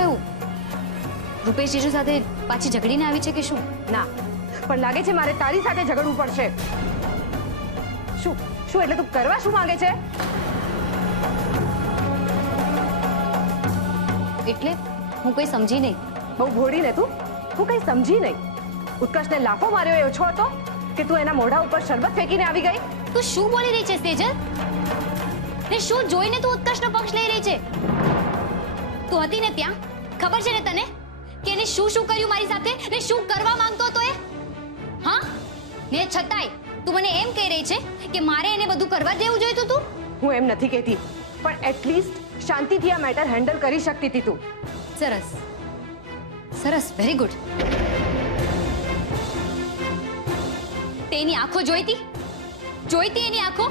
થયું? રૂપેશ જીજુ સાથે પાછી ઝઘડીને આવી છે કે શું? ના, પણ લાગે છે મારે તારી સાથે ઝઘડવું પડશે. શું શું એટલે તું કરવા શું માંગે છે? એટલે હું કોઈ સમજી નહીં. બહુ ભોળી ને તું. હું કઈ સમજી નહીં. ઉત્કર્ષને લાફો માર્યો એ ઓછો હતો કે તું એના મોઢા ઉપર શરબત ફેંકીને આવી ગઈ? તું શું બોલી રહી છે સેજલ? ને શું જોઈને તું ઉત્કર્ષનો પક્ષ લઈ રહી છે? તું હતી ને ત્યાં, ખબર છે ને તને કે એને શું શું કર્યું મારી સાથે ને શું કરવા માંગતો હતો એ? હા, ને છતાંય તું મને એમ કહી રહી છે કે મારે એને બધું કરવા દેવું જોઈતું તું? હું એમ નથી કહેતી, પણ એટલીસ્ટ શાંતિથી આ મેટર હેન્ડલ કરી શકતી હતી તું. સરસ સરસ, વેરી ગુડ. તેની આંખો જોઈતી એની આંખો,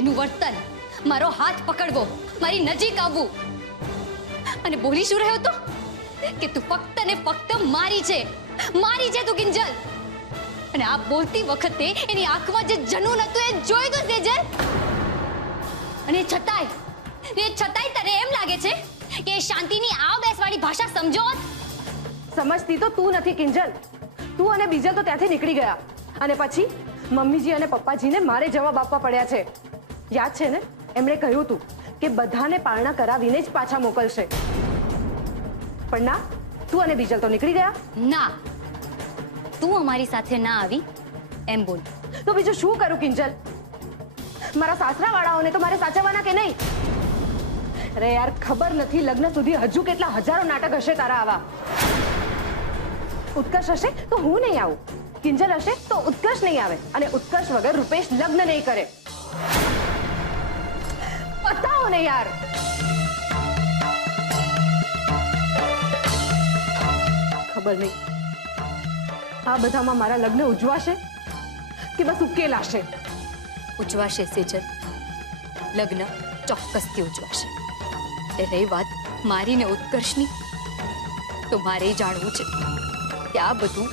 એનું વર્તન, મારો હાથ પકડવો, મારી નજીક આવવું, અને બોલી શું રહ્યો હતો કે તું ફક્ત ને ફક્ત મારી છે તું કિંજલ. અને આ બોલતી વખતે એની આંખમાં જે જનૂન હતું એ જોઈ તો સેજલ. અને છતાંય તને એમ લાગે છે કે શાંતિની આવ બેસવાળી ભાષા સમજો? સમજતી તો તું નથી કિંજલ. તું અને બીજલ તો ત્યાંથી નીકળી ગયા અને પછી મમ્મીજી અને પપ્પાજીને મારે જવાબ આપવા પડ્યા છે. યાદ છે ને, એમણે કહ્યું હતું કે બધાને પારણા કરાવીને જ પાછા મોકલશે. પણ ના, તું અને બીજલ તો નીકળી ગયા. ના, તું અમારી સાથે ના આવી એમ બોલ. તો બીજું શું કરું કિંજલ? મારા સાસરા વાળાઓને તો મારે સાચવવાના કે નહીં? અરે યાર, ખબર નથી લગ્ન સુધી હજુ કેટલા હજારો નાટક હશે તારા આવા. ઉત્કર્ષ હશે તો હું નહીં આવું, કિંજલ હશે તો ઉત્કર્ષ નહીં આવે, અને ઉત્કર્ષ વગર રૂપેશ લગ્ન નહીં કરે. બતાવો ને યાર. ખબર નહીં આ બધામાં મારા લગ્ન ઉજવાશે કે બસ ઉકેલાશે? ઉજવાશે સેજલ, લગ્ન ચોક્કસથી ઉજવાશે. એ રહી વાત મારી ને ઉત્કર્ષની, તો મારે જાણવું છે કે આ બધું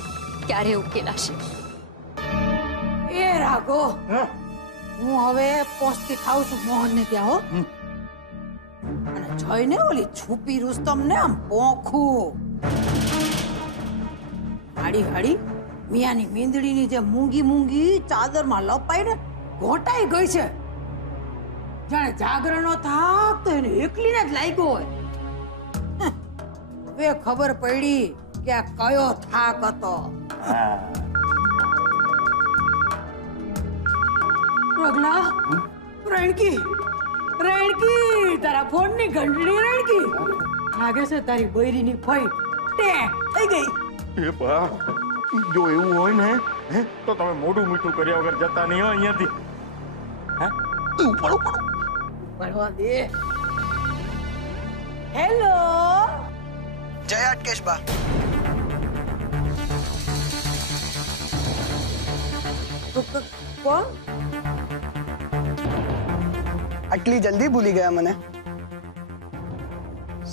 ક્યારે ઉકેલાશે. એ રાઘો, હું હવે પહોંચતી ખાઉં છું મોહનને ત્યાં, હો. અને જોઈને ઓલી છુપી રુસ્તમ ને આમ પોખું હાડી મિયાની મીંદડીની જે મૂંગી ચાદરમાં લપાઈને ઘોટાઈ ગઈ છે. જાણે જાગરણનો થાક તો એને એકલીને જ લાગ્યો હોય. હવે ખબર પડી કે આ કયો થાક હતો. રગલા, રણકી, તારા ફોનની ઘંટડી રણકી. લાગે છે તારી બૈરીની ફઈ ટેક થઈ ગઈ. એ બા, જો એવું હોય ને તો તમે મોઢું મીઠું કર્યા વગર જતા નહીં હો અહીંયાથી. પડવા દે. હેલો, જય અટકેશ બા. કોણ? આટલી જલ્દી ભૂલી ગયા મને?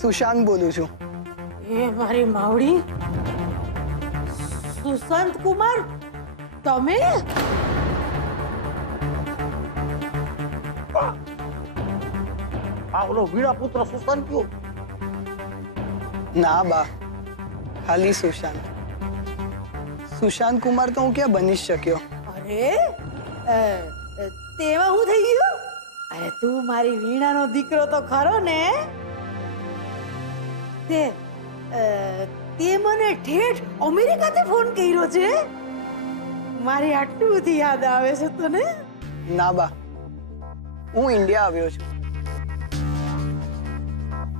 સુશાંત બોલું છું. એ મારી માવડી, સુશાંત કુમાર, તમે? આ ઓલો વીણા પુત્ર સુશાંત કયો? ના બા, ખાલી સુશાંત. સુશાંત કુમાર તો હું ક્યાં બની શક્યો? અરે, તેમાં હું થઈ ગયું? અરે તું મારી વીણાનો દીકરો તો ખરો ને? તે મને ઠેઠ અમેરિકાથી ફોન કર્યો છે? મારી આટલું બધી યાદ આવે છે તને? ના બા, હું ઇન્ડિયા આવ્યો છું.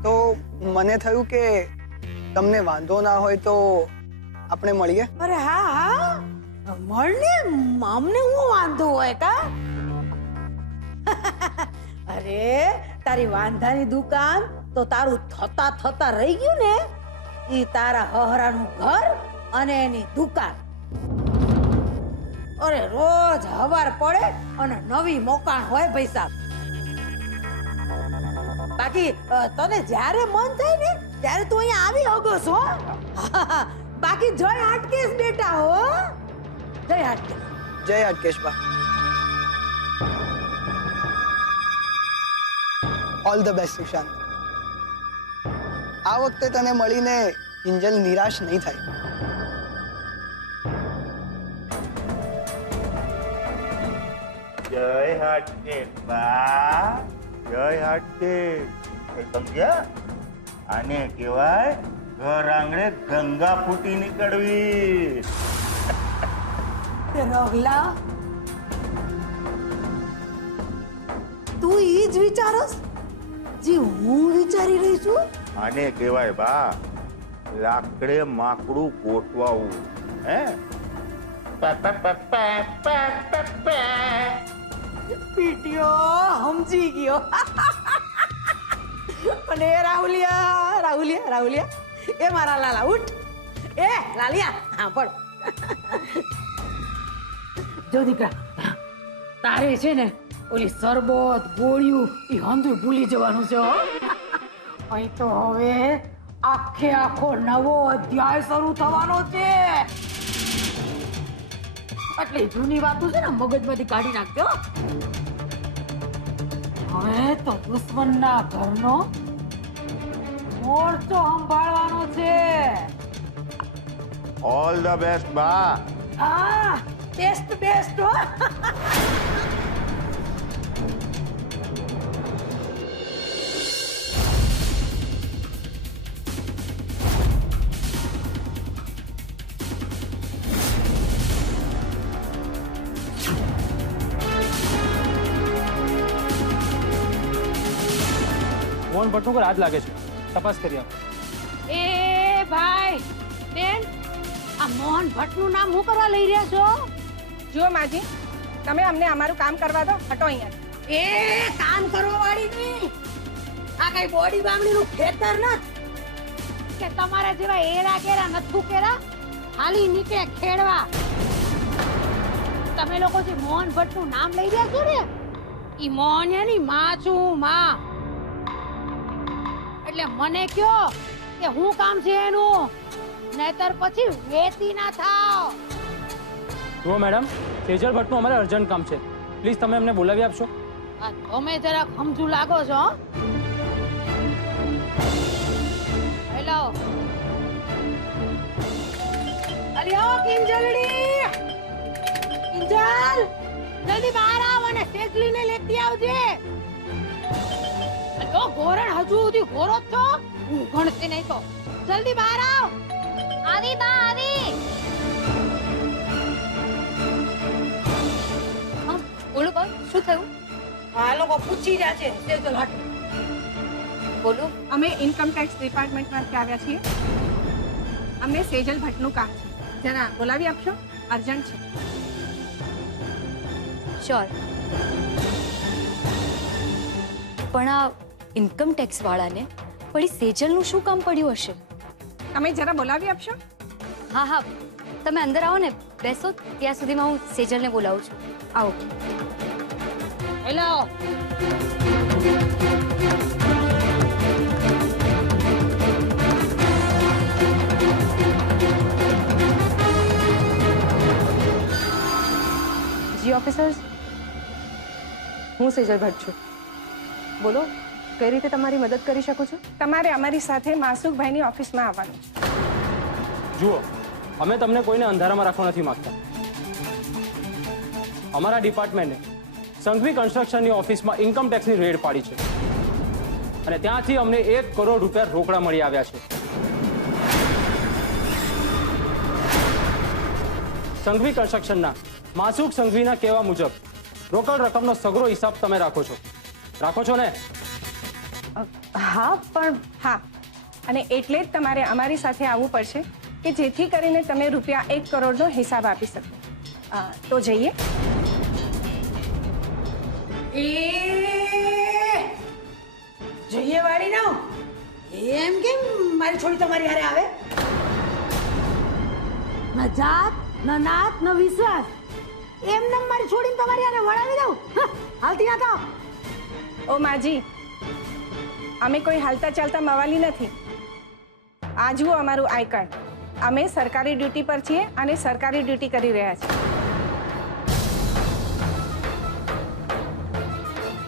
તો મને થયું કે તમને વાંધો ના હોય તો આપણે મળીએ. અરે હા, મળને. અમને હું વાંધો હોય કા? અરે તારી વાંધાની દુકાન તો તારું થતા રહી ગયું ને. ઈ તારા હહરાનું ઘર અને એની દુકાન. અરે રોજ હવાર પડે અને નવી મોકાણ હોય પૈસા. બાકી તને જ્યારે મન થાય ને ત્યારે તું અહીંયા આવી હગો છો. બાકી જય હાટકેશ બેટા, હો. જય હાટકેશ. જય અટકેશ બા. All the best Sushant. આ વખતે તને મળીને કિંજલ નિરાશ નહીં થાય. જય હાટકેટ બા, જય હાટકેટ. સમજ્યા? આને કહેવાય ઘર આંગણે ગંગા ફૂટી નીકળવી. રગલા તું ઈ જ વિચારસ જે હું વિચારી રહી છું. આને કહેવાય બા લાકડે માકડું ગોઠવાવું. હે પીટીઓ સમજી ગયો. અને રાહુલિયા રાહુલિયા રાહુલિયા એ મારા લાલા ઉઠ. એ લાલિયા હા પણ જો દીકરા તારે છે ને ઓલી સરબત ગોળિયું એ હંધુય ભૂલી જવાનું છે હો. અહીં તો હવે આખે આખો નવો અધ્યાય શરૂ થવાનો છે. એટલે જૂની વાતો છે ને મગજમાંથી કાઢી નાખજો. હવે તો દુશ્મનના ઘરનો મોરચો સંભાળવાનો છે. ઓલ ધ બેસ્ટ બા. હા બેસ્ટ બેસ્ટ હો. મોહન ભટ્ટનું ઘર આજ લાગે છે, તપાસ કરી આપ. એ ભાઈ બેન આ મોહન ભટ્ટનું નામ હું કરવા લઈ રહ્યા છો? જુઓ માજી, તમે અમને અમારું કામ કરવા દો. હટો અહીંયા. એ કામ કરવા વાળી ની આ કઈ બોડી બામણીનું ખેતર નથી કે તમારા જેવા એરા કેરા નથુ કેરા ખાલી નીકળે ખેડવા. તમે લોકો જે મોહન ભટ્ટનું નામ લઈ રહ્યા છો ને ઈ મોહનની માં છું માં. એટલે મને કયો કે હું કામ છે એનું, નહીતર પછી વેતી ના થાવ. જુઓ મેડમ, સેજલ ભટ્ટનું અમારે અર્જન્ટ કામ છે, પ્લીઝ તમે અમને બોલાવી આપશો. આ તમે જરા સમજુ લાગો છો. હેલો અલિયો કિંજલડી, કિંજલ જલ્દી બહાર આવ અને સેજલીને લેતી આવજે. અલ્યો ગોરણ હજુ સુધી ગોરો જ છો, હું ગણતી નહીં તો જલ્દી બહાર આવ. આવી બા આવી. હા બોલો બા, શું થયું? આ લોકો પૂછી રહ્યા છે સેજલ હટ. બોલો. અમે ઇન્કમ ટેક્સ ડિપાર્ટમેન્ટમાંથી આવ્યા છીએ. અમને સેજલ ભટ્ટનું કામ છે, જરા બોલાવી આપશો, અર્જન્ટ છે. શ્યોર. પણ આ ઇન્કમ ટેક્સ વાળાને વળી સેજલનું શું કામ પડ્યું હશે? તમે જરા બોલાવી આપશો. હા હા, તમે અંદર આવો ને, બેસો. ત્યાં સુધીમાં હું સેજલને બોલાવું છું. આવો. હેલો જી ઓફિસર્સ, હું સેજલ ભટ્ટ છું. બોલો, કઈ રીતે તમારી મદદ કરી શકું છું? તમારે અમારી સાથે માસુકભાઈની ઓફિસમાં આવવાનું છે. જુઓ, અમે તમને કોઈને અંધારામાં રાખવા નથી માંગતા. અમારા ડિપાર્ટમેન્ટે સંઘવી કન્સ્ટ્રક્શનની ઓફિસમાં ઇન્કમ ટેક્સની રેડ પાડી છે અને ત્યાંથી અમને 1 કરોડ રૂપિયા રોકડા મળી આવ્યા છે. સંઘવી કન્સ્ટ્રક્શનના માસુક સંઘવીના કહેવા મુજબ રોકડ રકમનો સગરો હિસાબ તમે રાખો છો ને? હા, પણ હા, અને એટલે જ તમારે અમારી સાથે આવવું પડશે કે જેથી કરીને તમે રૂપિયા 1 કરોડનો હિસાબ આપી શકો. તો જઈએ. એ જઈએ વાળી ના એમ કેમ મારી છોડી તમારી હારે આવે? ન જાત ન નાત ન વિશ્વાસ, એમને મારી છોડીને તમારી હારે વળાવી દઉં? હાલતી ના થાવ. ઓ માજી, અમે કોઈ હાલતા ચાલતા મવાલી નથી. આ જુઓ અમારું આઈ કાર્ડ. અમે સરકારી ડ્યુટી પર છીએ અને સરકારી ડ્યુટી કરી રહ્યા છીએ.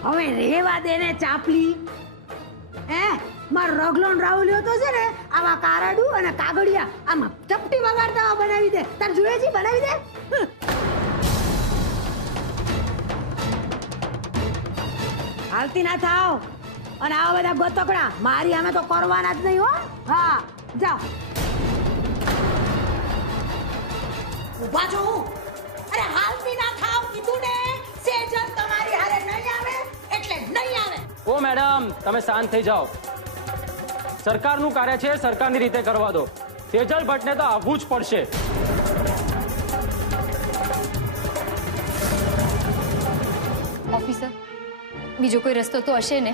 હવે રેવા દે ને ચાપલી. હે મારો રગલો ને રાહુલિયો તો છે ને આવા કારડું અને કાગળિયા આમાં ચપટી વગાડતા બનાવી દે. તાર જોઈએ છે બનાવી દે. હાલતી ના થાવ અને આવા બધા ગોતકડા મારી અમે તો કરવાના જ નહીં હો. હા જાઓ. ઊભા છો હું. અરે હાલતી ના થાવ કીધું ને. સેજલ તમારી હારે નહીં આવે એટલે નહીં આવે. ઓ મેડમ, તમે શાંત થઈ જાઓ. સરકારનું કાર્ય છે, સરકારની રીતે કરવા દો. સેજલ ભટ્ટને તો આવવું જ પડશે. ઓફિસર, બીજો કોઈ રસ્તો તો હશે ને?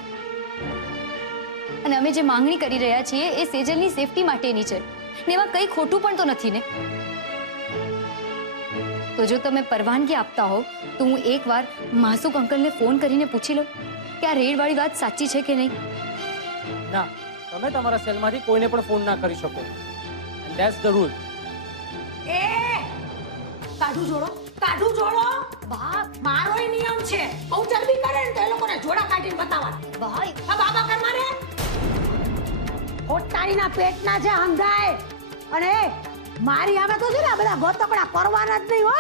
અને અમે જે માંગણી કરી રહ્યા છીએ એ સેજલની સેફટી માટેની છે ને એમાં કંઈ ખોટું પણ તો નથી ને. તો જો તમે પરવાનગી આપતા હો તો હું એકવાર માસુક અંકલને ફોન કરીને પૂછી લઉં કે આ રેડવાળી વાત સાચી છે કે નહીં. ના, તમે તમારા સેલમાંથી કોઈને પણ ફોન ના કરી શકો. And that's the rule. એ કાઢું જોડો, કાઢું જોડો. બા મારોય નિયમ છે. બહુ ચરબી કરે ને તો એ લોકોને જોડા કાઢીને બતાવવાના. ભાઈ આ બાબા કર મારે. ખોટાડીના પેટના છે હંધાય. અને મારી આવે તો છે ને આ બધા ગોતકડા કરવાના જ નહીં હો.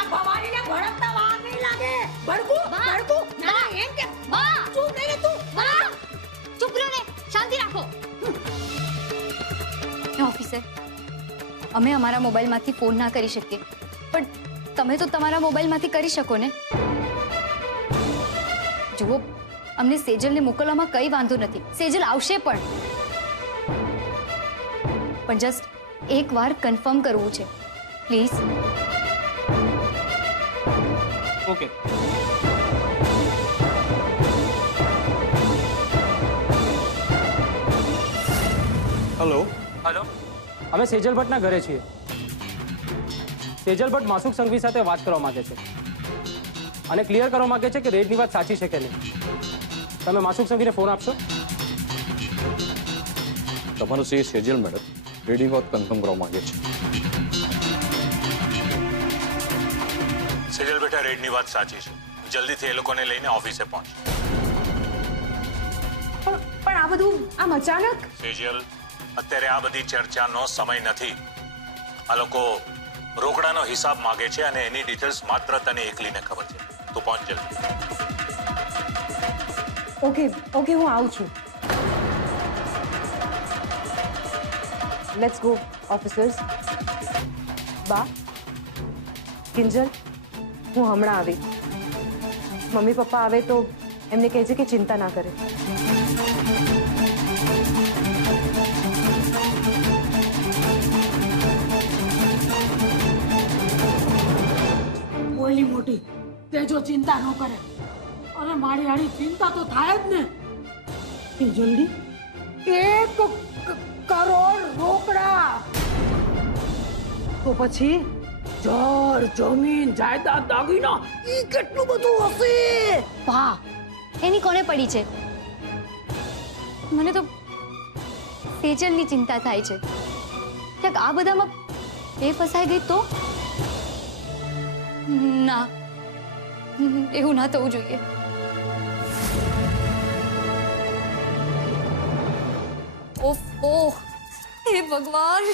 આ ભવાનીને ભડકતા વાર નહીં લાગે. ભડકું ભડકું. ના એમ કે બા ચૂપ રહી રે તું. બા ચૂપ રહો ને, શાંતિ રાખો. ઓફિસર, અમે અમારા મોબાઈલમાંથી ફોન ના કરી શકીએ પણ તમે તો તમારા મોબાઈલમાંથી કરી શકો ને. જુઓ, અમને સેજલને મોકલવામાં કંઈ વાંધો નથી. સેજલ આવશે પણ જસ્ટ એકવાર કન્ફર્મ કરવું છે પ્લીઝ. ઓકે. હેલો. હેલો, અમે સેજલ ભટ્ટના ઘરે છીએ. સેજલ ભટ્ટ માસુક સંઘવી સાથે વાત કરવા માંગે છે અને ક્લિયર કરવા માંગે છે કે રેડની વાત સાચી છે કે નહીં. તમે માસુક સંઘવીને ફોન આપશો? તમારો સી સેજલ મેડમ રેડની વાત કન્ફર્મ કરવા માંગે છે. સેજલ બેટા, રેડની વાત સાચી છે. જલ્દીથી એ લોકોને લઈને ઓફિસે પહોંચ. પણ આ બધું આમ અચાનક. સેજલ, અત્યારે આ બધી ચર્ચાનો સમય નથી. આ લોકો રોકડાનો હિસાબ માંગે છે અને એની ડિટેલ્સ માત્ર તને એકલીને ખબર છે. તું પહોંચ જલ્દી. ઓકે ઓકે, હું આવું છું. Let's go officers. બા, કિંજલ, હું હમણાં આવી. મમ્મી પપ્પા આવે તો એમને કહેજે કે ચિંતા ના કરે. ઓલી મોટી તે જો ચિંતા ન કરે અને મારી હારી ચિંતા તો થાય જ ને. એ જલ્દી 1 કરોડ રોકડા તો પછી જળ જમીન જાયદાદ દાગીના ઈ કેટલું બધું હશે. વાહ, એની કોને પડી છે? મને તો સેજલની ચિંતા થાય છે. ક્યાંક આ બધામાં એ ફસાઈ ગઈ તો? ના, એવું ના થવું જોઈએ. ઓહ, હે ભગવાન,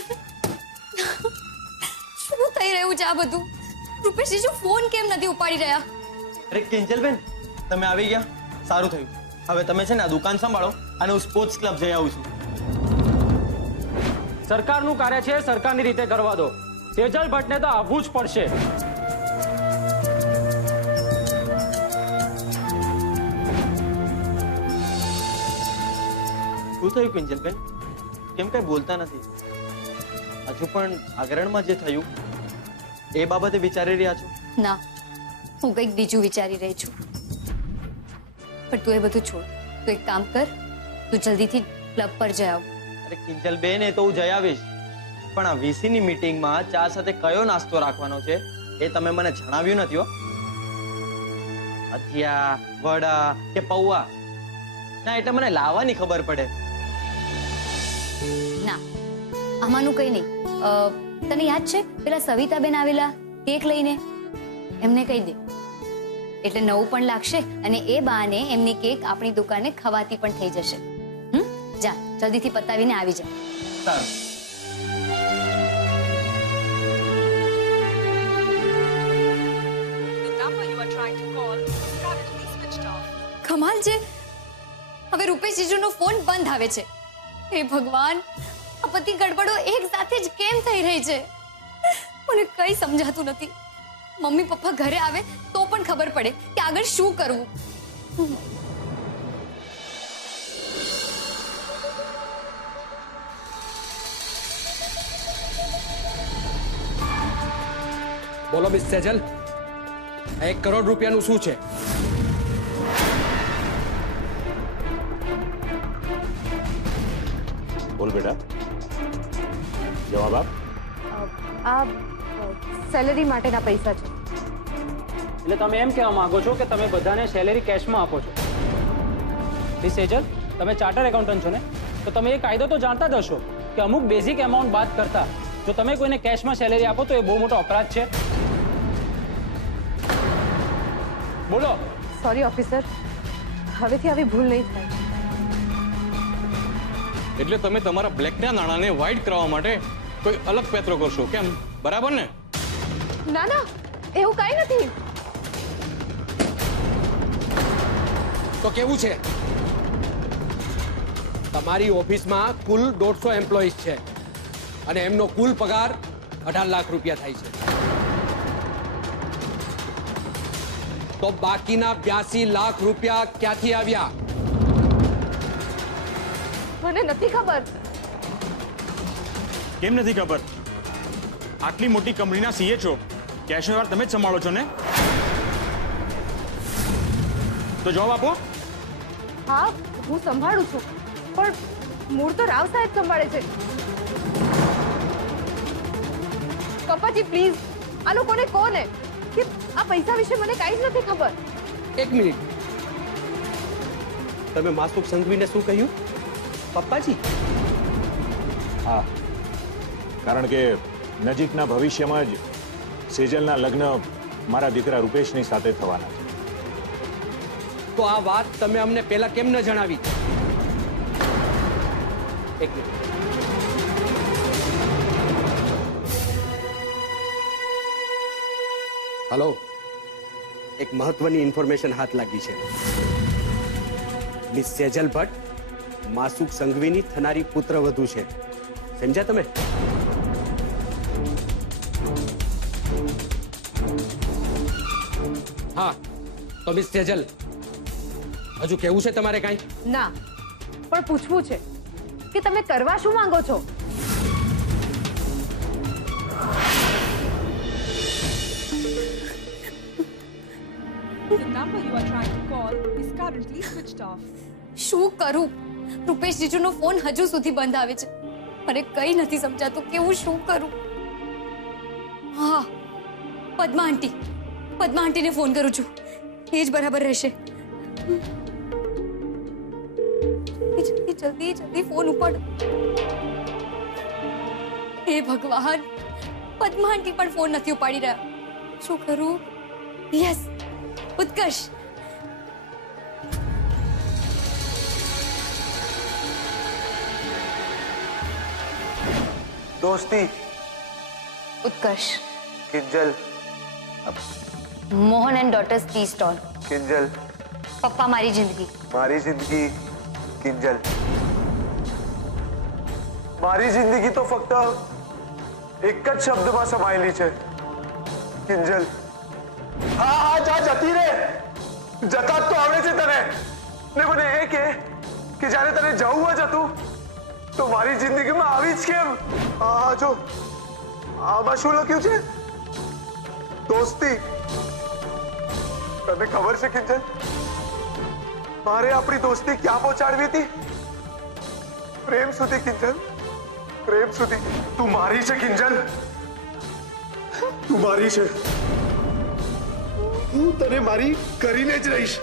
શું થઈ રહ્યું છે આ બધું? રૂપેશજી શું ફોન કેમ નથી ઉપાડી રહ્યા? અરે કિંજલબેન, તમે આવી ગયા, સારું થયું. હવે તમે છે ને આ દુકાન સંભાળો અને હું સ્પોર્ટ્સ ક્લબ જઈ આવું છું. સરકારનું કાર્ય છે, સરકારની રીતે કરવા દો. સેજલ ભટ્ટને તો આવવું જ પડશે. શું થયું કિંજલબેન? કેમ કઈ બોલતા નથી? હજુ પણ જાગરણમાં જે થયું એ બાબતે વિચારી રહ્યા છો? ના, હું કંઈક બીજું વિચારી રહી છું. પણ તું એ બધું છોડ. તું એક કામ કર, તું જલ્દીથી ક્લબ પર જઈ આવ. અરે કિંજલબેન, એ તો હું જઈ આવીશ, પણ આ વીસીની મીટિંગમાં ચા સાથે કયો નાસ્તો રાખવાનો છે એ તમે મને જણાવ્યું નથી હો. ભજીયા, વડા કે પૌવા? ના, એટલે મને લાવવાની ખબર પડે. ના, આમાંનું કંઈ નહીં. તને યાદ છે પેલા સવિતાબેન આવેલા કેક લઈને? એમને કહી દે એટલે નવું પણ લાગશે અને એ બહાને એમની કેક આપણી દુકાને ખવાતી પણ થઈ જશે. જા જલ્દીથી પતાવીને આવી જા. સારું. કમાલ છે. હવે રૂપેશ જીજુનો ફોન બંધ આવે છે. હે ભગવાન, આ બધી ગડબડો એક સાથે જ કેમ થઈ રહી છે? મને કઈ સમજાતું નથી. મમ્મી પપ્પા ઘરે આવે તો પણ ખબર પડે કે આગળ શું કરવું. બોલો મિસ સેજલ, 1 કરોડ રૂપિયાનું શું છે? બોલ બેટા, જવાબ આપ. આ સેલેરી માટેના પૈસા છે. એટલે તમે એમ કહેવા માંગો છો કે તમે બધાને સેલેરી કેશમાં આપો છો? મિસ સેજલ, તમે ચાર્ટર એકાઉન્ટન્ટ છો ને, તો તમે એ કાયદો તો જાણતા જ હશો કે અમુક બેઝિક એમાઉન્ટ બાદ કરતા જો તમે કોઈને કેશમાં સેલેરી આપો તો એ બહુ મોટો અપરાધ છે. બોલો. સોરી ઓફિસર, હવેથી આવી ભૂલ નહીં થાય. એટલે તમે તમારા બ્લેકના નાણાંને વ્હાઇટ કરવા માટે કોઈ અલગ પેત્રો કરશો કેમ? બરાબર ને? ના ના, એવું કાંઈ નથી. તો કેવું છે? તમારી ઓફિસમાં કુલ 150 એમ્પ્લોઈઝ છે અને એમનો કુલ પગાર 18 લાખ રૂપિયા થાય છે. તો બાકીના 82 લાખ રૂપિયા ક્યાંથી આવ્યા? મને નથી ખબર. કેમ નથી ખબર? આટલી મોટી કંપનીના સીએ છો, કેશ વ્યવહાર તમે જ સંભાળો છો ને? તો જવાબ આપો. હા, હું સંભાળું છું, પણ મૂળ તો રાવ સાહેબ સંભાળે છે. પપ્પાજી પ્લીઝ, આ લોકોને કોને કે આ પૈસા વિશે મને કાંઈ જ નથી ખબર. 1 મિનિટ, તમે માસુક સંઘવીને શું કહ્યું? પપ્પાજી? હા, કારણ કે નજીકના ભવિષ્યમાં જ સેજલના લગ્ન મારા દીકરા રૂપેશની સાથે થવાના છે. તો આ વાત તમે અમને પહેલા કેમ ન જણાવી? 1 મિનિટ. હલો, એક મહત્વની ઇન્ફોર્મેશન હાથ લાગી છે. મિસ સેજલ ભટ્ટ માસુક સંઘવીની થનારી પુત્રવધુ છે. સમજ્યા તમે? હા, તો મિસ સેજલ, હજુ કેવું છે તમારે કાંઈ? ના, પણ પૂછવું છે કે તમે કરવા શું માંગો છો? શું કરું? રૂપેશ જીજુનો ફોન હજુ સુધી બંધ આવે છે. મને કઈ નથી સમજાતું કે હું શું કરું. હા, પદ્મા આંટીને ફોન કરું છું. એ જ બરાબર રહેશે. જલ્દી ફોન ઉપાડ. હે ભગવાન, પદ્મા આંટી પણ ફોન નથી ઉપાડી રહ્યા. શું કરું? યસ, ઉત્કર્ષ. दोस्ती, Utkarsh. Kinjal, Mohan and daughters tea stall. Kinjal, પપ્પા મારી જિંદગી. मारी जिंदगी, किंजल. मारी जिंदगी तो फक्त एक જ શબ્દમાં સમાયેલી છે, કિંજલ. હા હા, જા જતી રે. જતા જ તો આવડે છે તને. ને મને એ કે જ્યારે તને જવું જ હતું તો મારી જિંદગીમાં આવી જ કેમ? હા જો, આમાં શું લખ્યું છે? દોસ્તી. તને ખબર છે કિંજલ, મારે આપણી દોસ્તી ક્યાં પહોંચાડવી હતી? પ્રેમ સુધી કિંજલ, પ્રેમ સુધી. તું મારી છે કિંજલ, તું મારી છે. હું તને મારી કરીને જ રહીશ.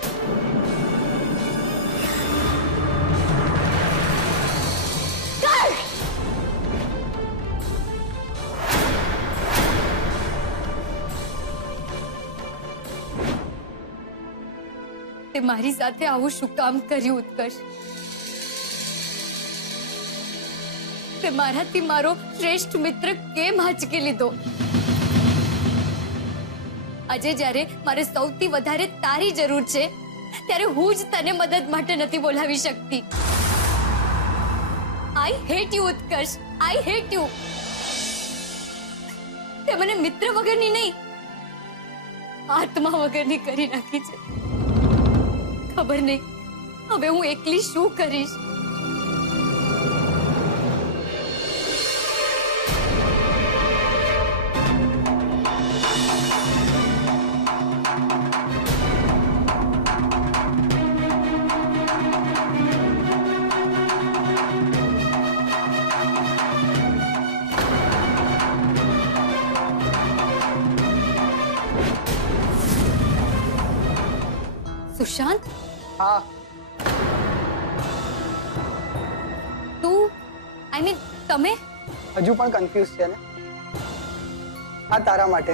તે મારી સાથે આવું શું કામ કર્યું ઉત્કર્ષ? તે મારાથી મારો શ્રેષ્ઠ મિત્ર કેમ આંચકી લીધો? આજે જ્યારે મારે સૌથી વધારે તારી જરૂર છે ત્યારે હું જ તને મદદ માટે નથી બોલાવી શકતી. I hate you Utkarsh, I hate you. તે મને મિત્ર વગરની નહીં, આત્મા વગરની કરી નાખી છે. ખબર નહીં હવે હું એકલી શું કરીશ. સુશાંત, હા તું આઈ મીન તમે હજુ પણ કન્ફ્યુઝ છે ને? આ તારા માટે.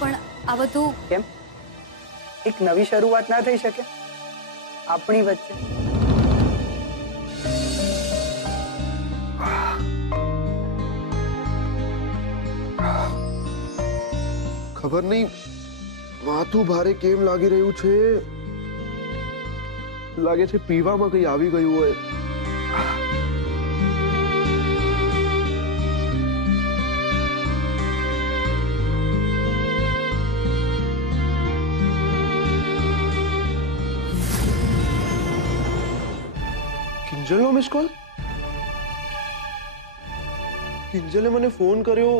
પણ આ બધું કેમ? એક નવી શરૂઆત ના થઈ શકે આપણી વચ્ચે? ખબર નહીં માથું ભારે કેમ લાગી રહ્યું છે. લાગે છે પીવામાં કંઈ આવી ગયું હોય. કિંજલનો મિસ કોલ? કિંજલે મને ફોન કર્યો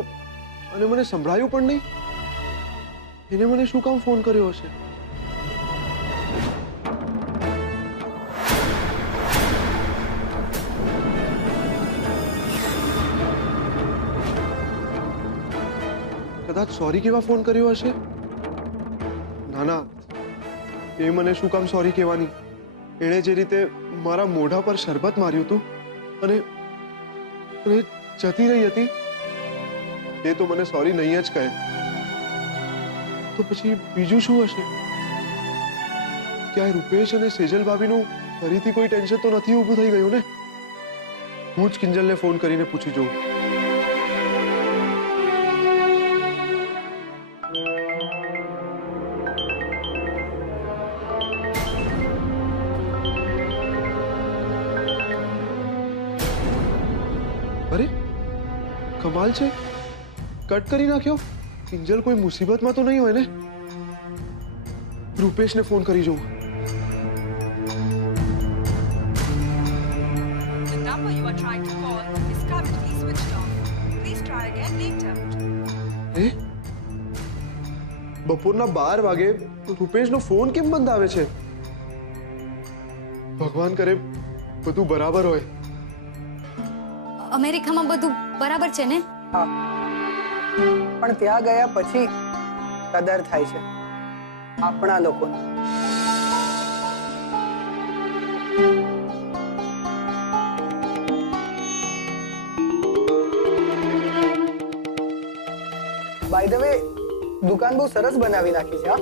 અને મને સંભળાયું પણ નહીં. એને મને શું કામ ફોન કર્યો હશે? કદાચ સોરી કેવા ફોન કર્યો હશે? ના ના, એ મને શું કામ સોરી કહેવાની? એણે જે રીતે મારા મોઢા પર શરબત માર્યું હતું અને જતી રહી હતી, એ તો મને સોરી નહીં જ કહે. તો પછી બીજું શું હશે? ક્યાંય રૂપેશ અને સેજલ ભાભીનું ફરીથી કોઈ ટેન્શન તો નથી ઊભું થઈ ગયું ને? હું જ કિંજલને ફોન કરીને પૂછી જોઉં. અરે કમાલ છે, કટ કરી નાખ્યો. કિંજલ કોઈ મુસીબતમાં તો નહીં હોય ને? રૂપેશને ફોન કરી જોઉં. બપોરના 12 વાગે રૂપેશનો ફોન કેમ બંધ આવે છે? ભગવાન કરે બધું બરાબર હોય. અમેરિકામાં બધું બરાબર છે ને? હા, પણ ત્યાં ગયા પછી કદર થાય છે આપણા લોકોને. બાય ધ વે, દુકાન બહુ સરસ બનાવી નાખી છે. હા,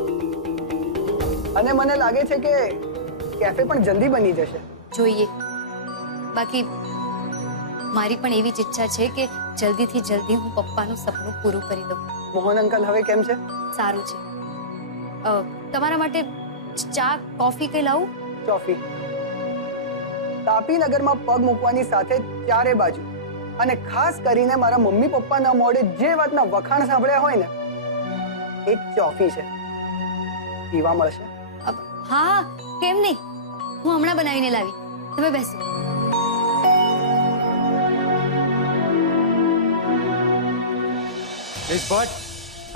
અને મને લાગે છે કે કેફે પણ જલ્દી બની જશે. જોઈએ. બાકી મારી પણ એવી જ ઈચ્છા છે કે જલ્દીથી જલ્દી હું પપ્પાનું સપનું પૂરું કરી દઉં. મોહન અંકલ હવે કેમ છે? સારું છે. તમારા માટે ચા કોફી કઈ લાવું? ચોફી. તાપીનગરમાં પગ મૂકવાની સાથે ચારે બાજુ અને ખાસ કરીને મારા મમ્મી પપ્પાના મોઢે જે વાતના વખાણ સાંભળ્યા હોય ને, એ ચોફી છે. પીવા મળશે? હા, કેમ નહીં, હું હમણાં બનાવીને લાવી. તમે બેસો.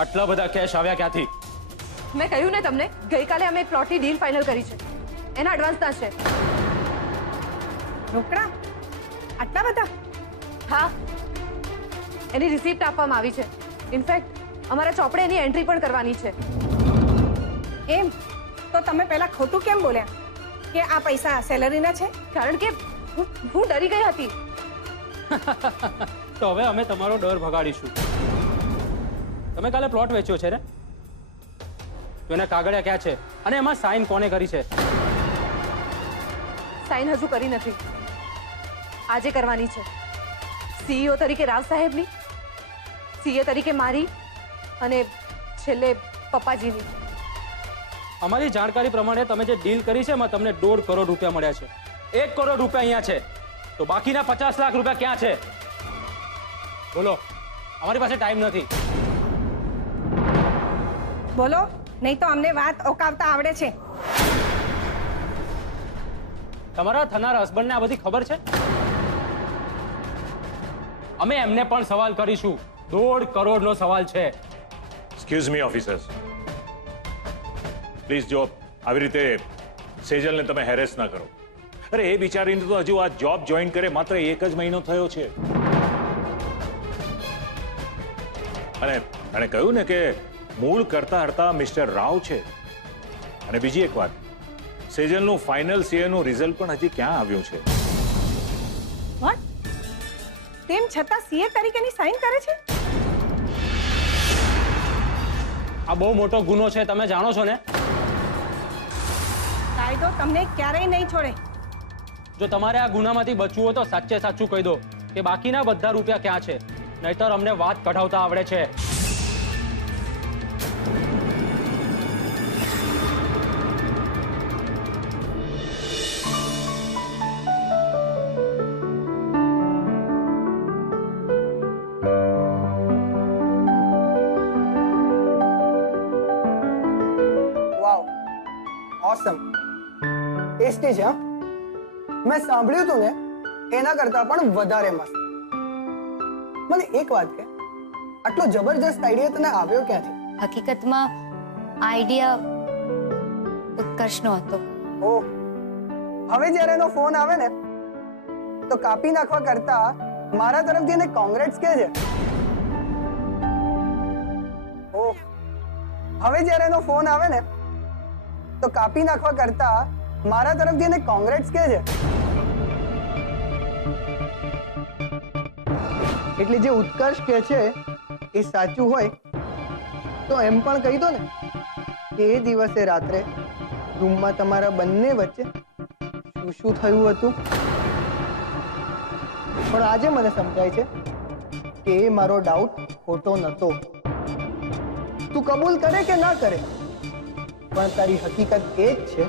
આટલા બધા કેશ આવ્યા ક્યાંથી? મેં કહ્યું ને તમને, ગઈકાલે અમે એક પ્લોટની ડીલ ફાઇનલ કરી છે. એના એડવાન્સના છે. રોકડા આટલા બધા? હા, એની રિસિપ્ટ આપવામાં આવી છે. ઇનફેક્ટ અમારા ચોપડે એની એન્ટ્રી પણ કરવાની છે. એમ તો તમે પહેલા ખોટું કેમ બોલ્યા કે આ પૈસા સેલરીના છે? કારણ કે હું ડરી ગઈ હતી. તો હવે અમે તમારો ડર ભગાડીશું. તમે કાલે પ્લોટ વેચ્યો છે ને? તો એના કાગળિયા ક્યાં છે અને એમાં સાઇન કોને કરી છે? સાઈન હજુ કરી નથી, આજે કરવાની છે. સીઈઓ તરીકે રાવ સાહેબની, સીએ તરીકે મારી અને છેલ્લે પપ્પાજીની. અમારી જાણકારી પ્રમાણે તમે જે ડીલ કરી છે એમાં તમને 1.5 કરોડ રૂપિયા મળ્યા છે. 1 કરોડ રૂપિયા અહીંયા છે, તો બાકીના 50 લાખ રૂપિયા ક્યાં છે? બોલો, અમારી પાસે ટાઈમ નથી. બોલો, નહીં તો અમને વાત ઓકાવતા આવડે છે. તમારા થનાર હસબન્ડને આ બધી ખબર છે? અમે એમને પણ સવાલ કરીશું. 1.5 કરોડનો સવાલ છે. એક્સક્યુઝ મી ઓફિસર્સ, પ્લીઝ જો આવી રીતે સેજલને તમે હેરેસ ના કરો. અરે એ બિચારીને તો હજુ આ જોબ જોઈન કરે માત્ર 1 જ મહિનો થયો છે. અને એણે કહ્યું ને કે મૂળ કરતા હરતા મિસ્ટર રાવ છે. અને બીજી એક વાત, સેજલનું ફાઇનલ સીએનું રિઝલ્ટ પણ હજી ક્યાં આવ્યું છે? વોટ? તેમ છતાં સીએ તરીકેની સાઈન કરે છે? આ બહુ મોટો ગુનો છે, તમે જાણો છો ને? કાયદો તમને ક્યારેય નહીં છોડે. જો તમારે આ ગુનામાંથી બચવું હોય તો સાચે સાચું કહી દો કે બાકીના બધા રૂપિયા ક્યાં છે, નહીતર અમને વાત કઢાવતા આવડે છે. વાવ, ઓસમ, ટેસ્ટી છે. મેં સાંભળ્યું હતું ને એના કરતા પણ વધારે મસ્ત. મને એક વાત કે, આટલો જબરજસ્ત આઈડિયા તને આવ્યો ક્યાંથી? હકીકતમાં આ આઈડિયા ઉત્કર્ષનો હતો. ઓહ, હવે જ્યારે એનો ફોન આવે ને તો કાપી નાખવા કરતા મારા તરફથી એને કોંગ્રેટ્સ કહેજે. ઓહ, હવે જ્યારે એનો ફોન આવે ને તો કાપી નાખવા કરતા મારા તરફથી એને કોંગ્રેટ્સ કહેજે. એટલે જે ઉત્કર્ષ કહે છે એ સાચું હોય તો એમ પણ કહી દો ને કે એ દિવસે રાત્રે રૂમમાં તમારા બંને વચ્ચે શું શું થયું હતું. પણ આજે મને સમજાય છે કે એ મારો ડાઉટ ખોટો નહોતો. તું કબૂલ કરે કે ના કરે, પણ તારી હકીકત એ જ છે,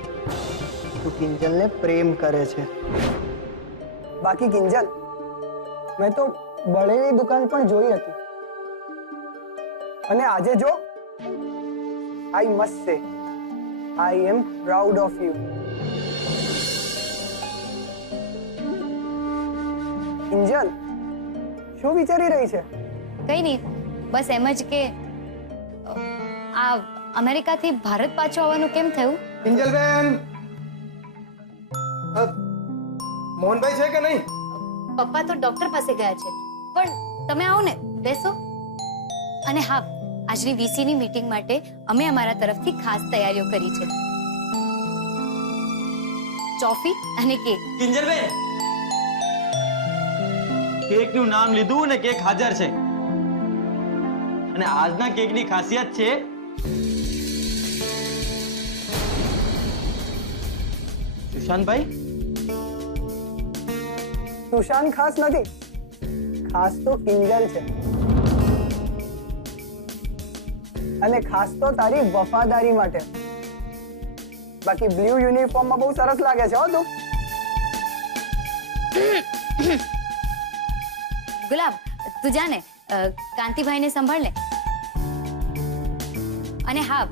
તું કિંજલને પ્રેમ કરે છે. બાકી કિંજલ, મેં તો બળેની દુકાન પણ જોઈ હતી, અને આજે જો, આઈ મસ્ટ સે, આઈ એમ પ્રાઉડ ઓફ યુ. કિંજલ, શું વિચારી રહી છે? કઈ નહીં, બસ એમ જ કે આ અમેરિકાથી ભારત પાછું આવવાનું કેમ થયું? કિંજલબેન, મોહનભાઈ છે કે નહીં? પપ્પા તો ડોક્ટર પાસે ગયા છે, પણ તમે આવો ને, બેસો. અને હા, આજની વીસીની મીટિંગ માટે અમે અમારા તરફથી ખાસ તૈયારીઓ કરી છે. ચોફી અને કેક. કિંજલબેન, કેકનું નામ લીધું ને કેક હાજર છે. અને આજના કેકની ખાસિયત છે સુશાંતભાઈ. સુશાંત ખાસ નથી, ખાસ તો કિંજલ છે. અને ખાસ તો તારી વફાદારી માટે. બાકી બ્લુ યુનિફોર્મમાં બહુ સરસ લાગે છે હો તું. ગુલાબ, તું જાને કાંતિભાઈને સંભાળ લે. અને હા,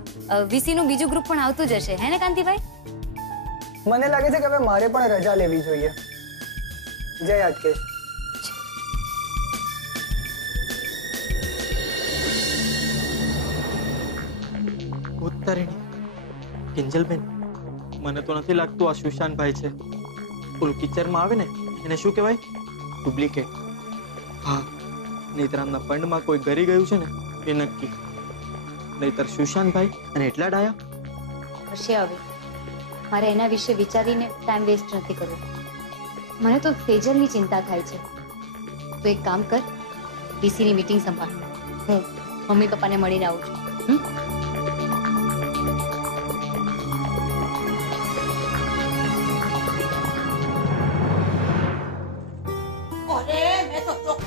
વીસીનું બીજું ગ્રુપ પણ આવતું જશે, હે ને કાંતિભાઈ? મને લાગે છે કે હવે મારે પણ રજા લેવી જોઈએ. જય આજકેશ. ઉત્તરીણી, કિંજલબેન, મને તો નથી લાગતું આ સુશાંતભાઈ છે. ઓલું પિક્ચરમાં આવે ને એને શું કહેવાય? ડુપ્લિકેટ. હા, નહીતર આમના ફંડમાં કોઈ ગરી ગયું છે ને એ નક્કી. નહીતર સુશાંતભાઈ અને એટલા ડાયા. હશે હવે, મારે એના વિશે વિચારીને ટાઈમ વેસ્ટ નથી કરવો. મને તો સેજલની ચિંતા થાય છે. તો એક કામ કર, વીસીની મીટિંગ સંભાળ. હું મમ્મી પપ્પાને મળીને આવું છું.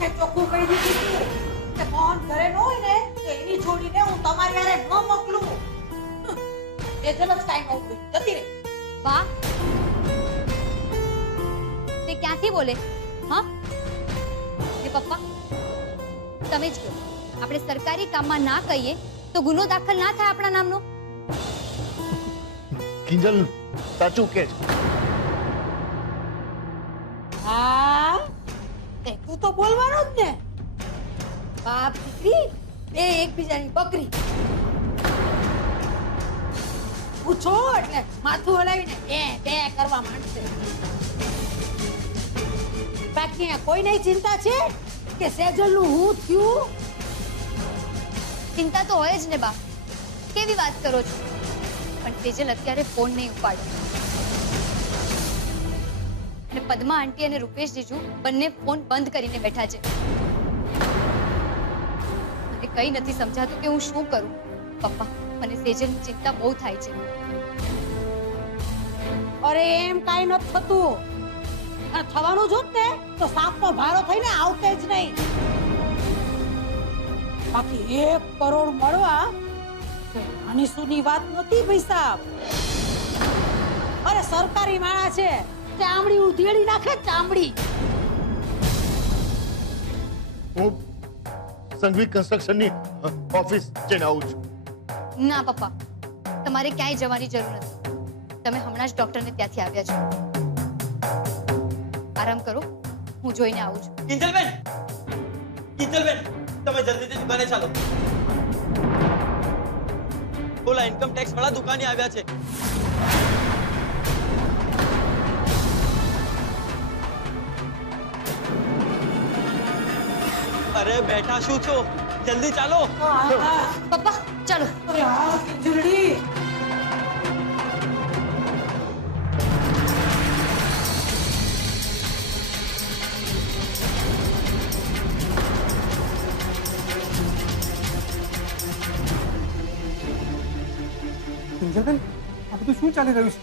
આંખે ચોખ્ખું કહી દીધું તું કે મોહન ઘરે ન હોય ને તો એની છોડીને હું તમારી હારે ન મોકલું. એ જ કાંઈ મોકલું જતી રહી. વાહ, તે ક્યાંથી બોલે? હા એ પપ્પા તમે જ કહો, આપણે સરકારી કામમાં ના કહીએ તો ગુનો દાખલ ના થાય આપણા નામનો. કિંજલ સાચું કે છે. હા તું તો બોલવાનો જ ને. બાપ દીકરી બે એકબીજાની બકરી. પૂછો એટલે માથું હલાવીને બે કરવા માંડશે. બાકી કોઈ નહીં ચિંતા છે કે સેજલનું હું થયું? ચિંતા તો હોય જ ને બા, કેવી વાત કરો છો? પણ તેજલ અત્યારે ફોન નહીં ઉપાડે અને પદ્મા આંટી અને રૂપેશ જીજુ બંને ફોન બંધ કરીને બેઠા છે. મને કઈ નથી સમજાતું કે હું શું કરું. પપ્પા મને સેજલની ચિંતા બહુ થાય છે. અરે એમ કાઈ નથી થતું. અને થવાનું જોત ને તો સાપનો ભારો થઈને આવતે જ નહીં. બાકી 1 કરોડ મળવા આની સુની વાત નથી ભાઈ સાહેબ. અરે સરકારી માણસ છે, ચામડી ઉધેડી નાખે ચામડી. હું સંઘવી કન્સ્ટ્રક્શનની ઓફિસ જઈને આવું છું. ના પપ્પા, તમારે ક્યાંય જવાની જરૂર નથી. તમે હમણાં જ ડોક્ટરને ત્યાંથી આવ્યા છો. આરામ કરો, હું જોઈને આવું છું. કિંજલબેન, કિંજલબેન, તમે જલ્દીથી દુકાને ચાલો. બોલા ઇન્કમ ટેક્સ વાળા દુકાને આવ્યા છે. અરે બેઠા શું છો? જલ્દી ચાલો. પપ્પા ચાલો. અરે હા કિંજલડી. કિંજલબેન, આ બધું શું ચાલી રહ્યું છે?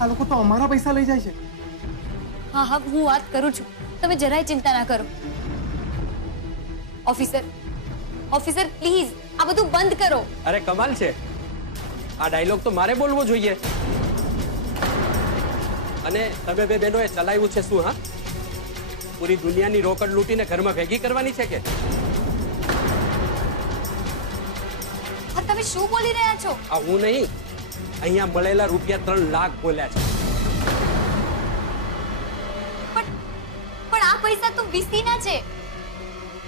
આ લોકો તો અમારા પૈસા લઈ જાય છે. હા હા, હું વાત કરું છું, તમે જરાય ચિંતા ના કરો. ઓફિસર, ઓફિસર પ્લીઝ આ બધું બંધ કરો. અરે કમાલ છે, આ ડાયલોગ તો મારે બોલવો જોઈએ. અને તમે બે બહેનોએ ચલાવ્યું છે શું? હા, પૂરી દુનિયાની રોકડ લૂંટીને ઘરમાં ભેગી કરવાની છે કે? આ તમે શું બોલી રહ્યા છો? આ હું નહીં, અહીંયા મળેલા રૂપિયા 3 લાખ બોલ્યા છે. પણ આ પૈસા તો વીસી ના છે.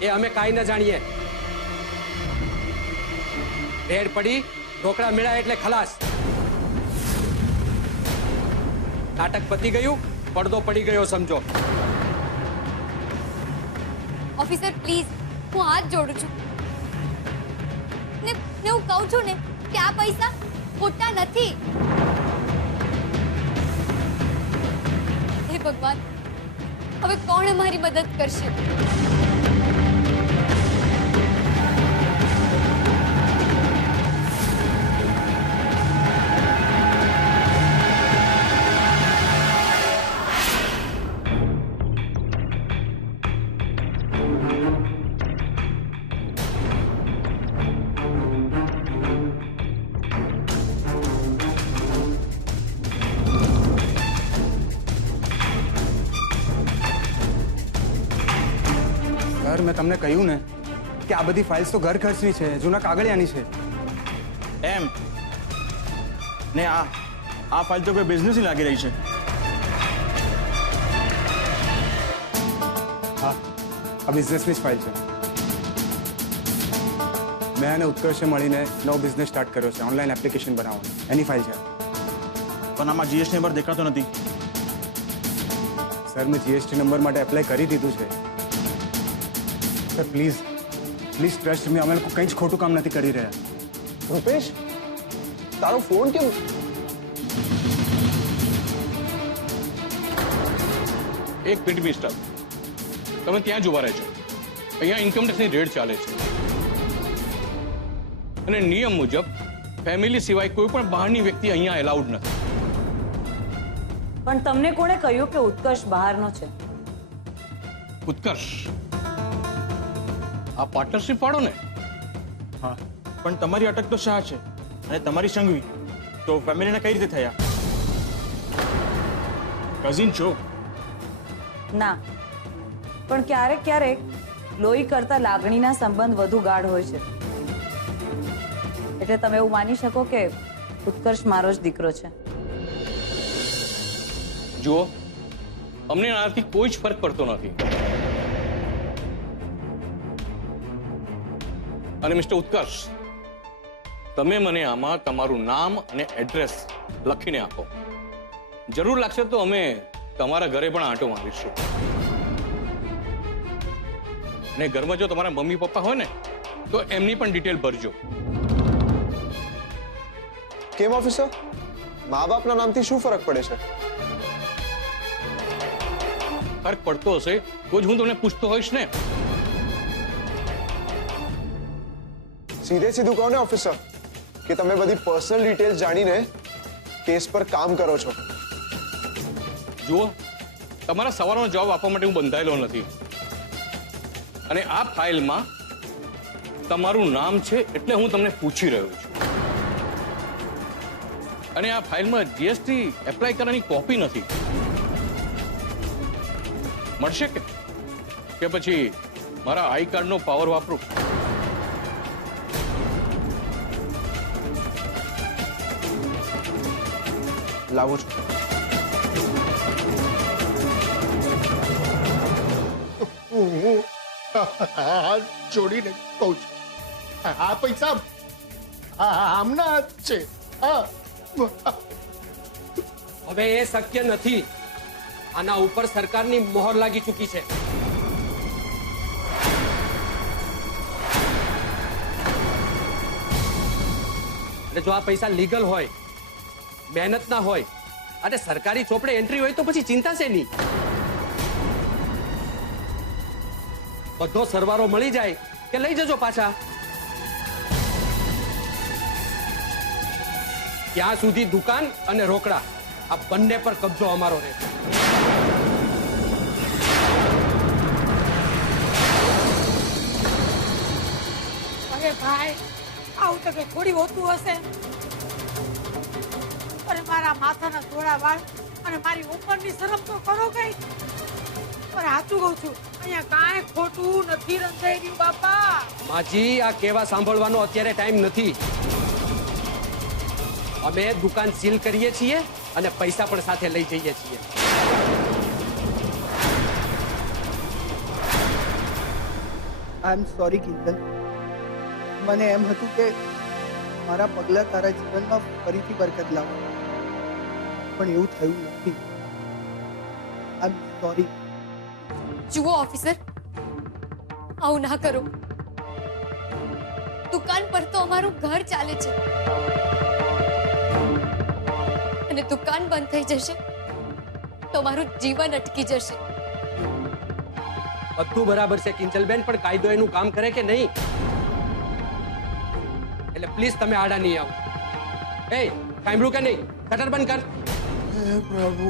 એ અમે કાંઈ ન જાણીએ. રેડ પડી, રોકડા મેળા એટલે ખલાસ. નાટક પતી ગયું, પડદો પડી ગયો સમજો. ઓફિસર પ્લીઝ, હું હાથ જોડું છું ને હું કહું છું ને કે આ પૈસા ખોટા નથી. હે ભગવાન, હવે કોણ મારી મદદ કરશે? સર, મેં તમને કહ્યું ને કે આ બધી ફાઇલ્સ તો ઘર ખર્ચની છે, જૂના કાગળિયાની છે. એમ ને આ ફાઇલ તો કોઈ બિઝનેસ ની લાગી રહી છે. હા, આ બિઝનેસની જ ફાઇલ છે. મેં અને ઉત્કર્ષે મળીને નવો બિઝનેસ સ્ટાર્ટ કર્યો છે, ઓનલાઈન એપ્લિકેશન બનાવવાનો. એની ફાઇલ છે. પણ આમાં જીએસટી નંબર દેખાતો નથી. સર, મેં જીએસટી નંબર માટે એપ્લાય કરી દીધું છે. Sir please please trust me, અમે લોકો કંઈ જ ખોટું કામ નથી કરી રહ્યા. રૂપેશ, તારો ફોન કેમ? એક મિનિટ મિસ્ટર, તમે ત્યાં જ ઉભા રહેજો. અહીંયા ઇન્કમ ટેક્સની રેડ ચાલે છે અને નિયમ મુજબ ફેમિલી સિવાય કોઈ પણ બહારની વ્યક્તિ અહીંયા એલાઉડ નથી. પણ તમને કોણે કહ્યું કે ઉત્કર્ષ બહારનો છે? ઉત્કર્ષ, આ પાર્ટનરશિપ વાળો ને? હા, પણ તમારી અટક તો શાહ છે અને તમારી સંઘવી તો ફેમિલીને કઈ રીતે થયા? કઝિન છો? ના, પણ ક્યારેક ક્યારેક લોહી કરતા લાગણીના સંબંધ વધુ ગાઢ હોય છે. એટલે તમે એવું માની શકો કે ઉત્કર્ષ મારો જ દીકરો છે. જુઓ, અમને આનાથી કોઈ જ ફરક પડતો નથી. અને મિસ્ટર ઉત્કર્ષ, તમે મને આમાં તમારું નામ અને એડ્રેસ લખીને આપો. જરૂર લાગશે તો અમે તમારા ઘરે પણ આંટો મારીશું. અને ઘરમાં જો તમારા મમ્મી પપ્પા હોય ને તો એમની પણ ડિટેલ ભરજો. કેમ ઓફિસર, મા બાપના નામથી શું ફરક પડે છે? ફરક પડતો હશે તો જ હું તમને પૂછતો હોઈશ ને. સીધે સીધું કહો ને ઓફિસર કે તમે બધી પર્સનલ ડિટેલ્સ જાણીને કેસ પર કામ કરો છો. જુઓ, તમારા સવાલનો જવાબ આપવા માટે હું બંધાયેલો નથી. અને આ ફાઇલમાં તમારું નામ છે એટલે હું તમને પૂછી રહ્યો છું. અને આ ફાઇલમાં જીએસટી એપ્લાય કરવાની કોપી નથી. મળશે કે પછી મારા આઈ કાર્ડનો પાવર વાપરું? લાવું છું. હું હાથ જોડીને કહું છું, આ પૈસા આમના જ છે. હવે એ શક્ય નથી. આના ઉપર સરકારની મોહર લાગી ચૂકી છે. અને જો આ પૈસા લીગલ હોય, મહેનતના હોય અને સરકારી ચોપડે એન્ટ્રી હોય તો પછી ચિંતા છે નહીં. બધો સરવારો મળી જાય કે લઈ જજો પાછા. ત્યાં સુધી દુકાન અને રોકડા આ બંને પર કબજો અમારો રહેશે. અરે ભાઈ, આવું તો કઈ થોડી હોતું હશે. અરે મારા માથાના થોડા વાળ અને મારી ઉંમરની શરમ તો કરો કઈ. અરે સાચું કહું છું, અહીંયા કાંઈ ખોટું નથી રંધાઈ રહ્યું બાપા. માજી, આ કેવા સાંભળવાનો અત્યારે ટાઈમ નથી. અમે દુકાન સીલ કરીએ છીએ અને પૈસા પણ સાથે લઈ જઈએ છીએ. આઈ એમ સોરી કિંજલ. મને એમ હતું કે મારા પગલા તારા જીવનમાં ફરીથી બરકત લાવો, પણ એવું થયું નથી. આઈ એમ સોરી. જુઓ ઓફિસર, આવું ના કરો. દુકાન પર તો અમારું ઘર ચાલે છે અને દુકાન બંધ થઈ જશે તો મારું જીવન અટકી જશે. બધું બરાબર છે કિંજલબેન, પણ કાયદો એનું કામ કરે કે નહીં? એટલે પ્લીઝ તમે આડા નહીં આવો. એ સાંભળ્યું કે નહીં? શટર બંધ કર. હે પ્રભુ,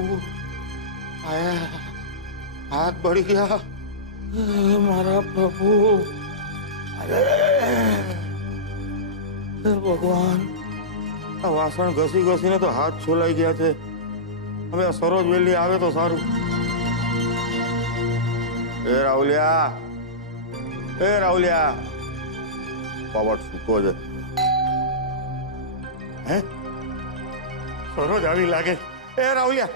આયા હાથ બળી ગયા મારા પ્રભુ. અરે હે ભગવાન, આ વાસણ ઘસી ઘસીને તો હાથ છોલાઈ ગયા છે. હવે આ સરોજ વેલી આવે તો સારું. એ રાહુલિયા, એ રાહુલિયા, પાવટ સૂતો છે. હે સરોજ આવી લાગે. એ રાહુલિયા,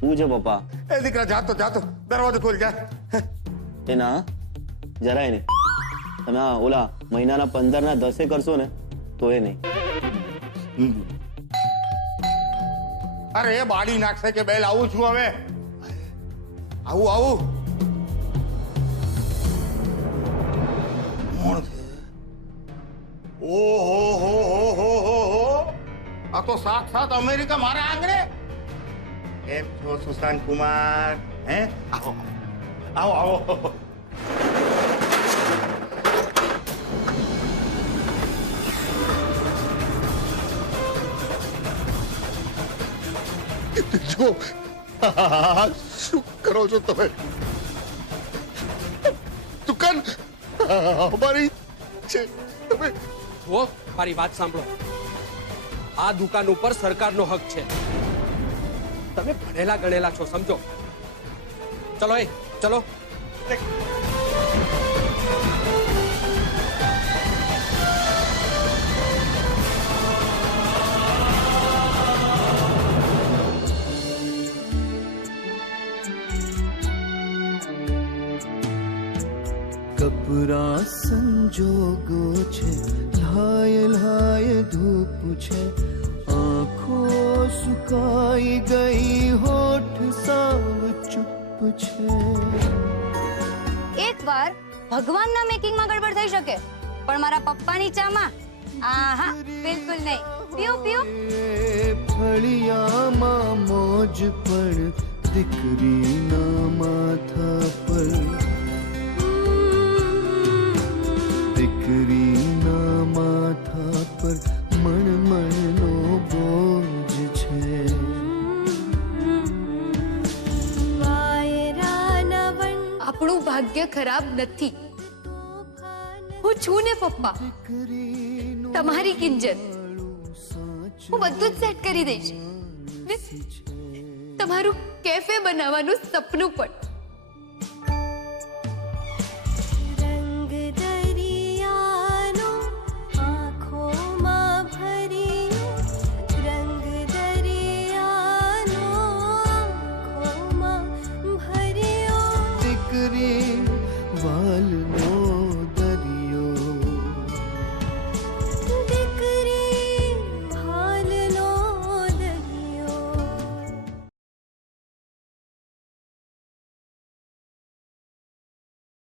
શું છે પપ્પા? એ દીકરા, જાતો જાતો દરવાજો ખોલ. જા. એ ના, જરાય નહીં. તમે આ ઓલા મહિનાના 15 ના 10 કરશો ને તો એ નહીં. અરે એ બાળી નાખશે કે બેલ. આવું છું હવે. આવું આવું. ઓહો હો હો હો હો હો, આ તો સાક્ષાત અમેરિકા મારા આંગણે. એમ છો સુશાંત કુમાર? હે, આવો આવો આવો. જો શું કરો છો તમે? અમારી છે તમે જુઓ મારી વાત સાંભળો આ દુકાન ઉપર સરકારનો હક છે તમે ભણેલા ગણેલા છો સમજો ચલો ચલો કપરા સંજોગો છે લાય લાય ધૂપ છે આંખો સુકાઈ ગઈ હોઠ સાવ ચૂપ છે એકવાર ભગવાનના મેકિંગમાં ગડબડ થઈ શકે પણ મારા પપ્પાની ચામાં આહા બિલકુલ નહીં પીઓ પીઓ ફળિયામાં મોજ પણ દીકરીના માથા પર દીકરીના માથા પર મણમણનો બોજ છે આપણું ભાગ્ય ખરાબ નથી હું છું ને પપ્પા તમારી કિંજલ હું બધું જ સેટ કરી દઈશ તમારું કેફે બનાવવાનું સપનું પણ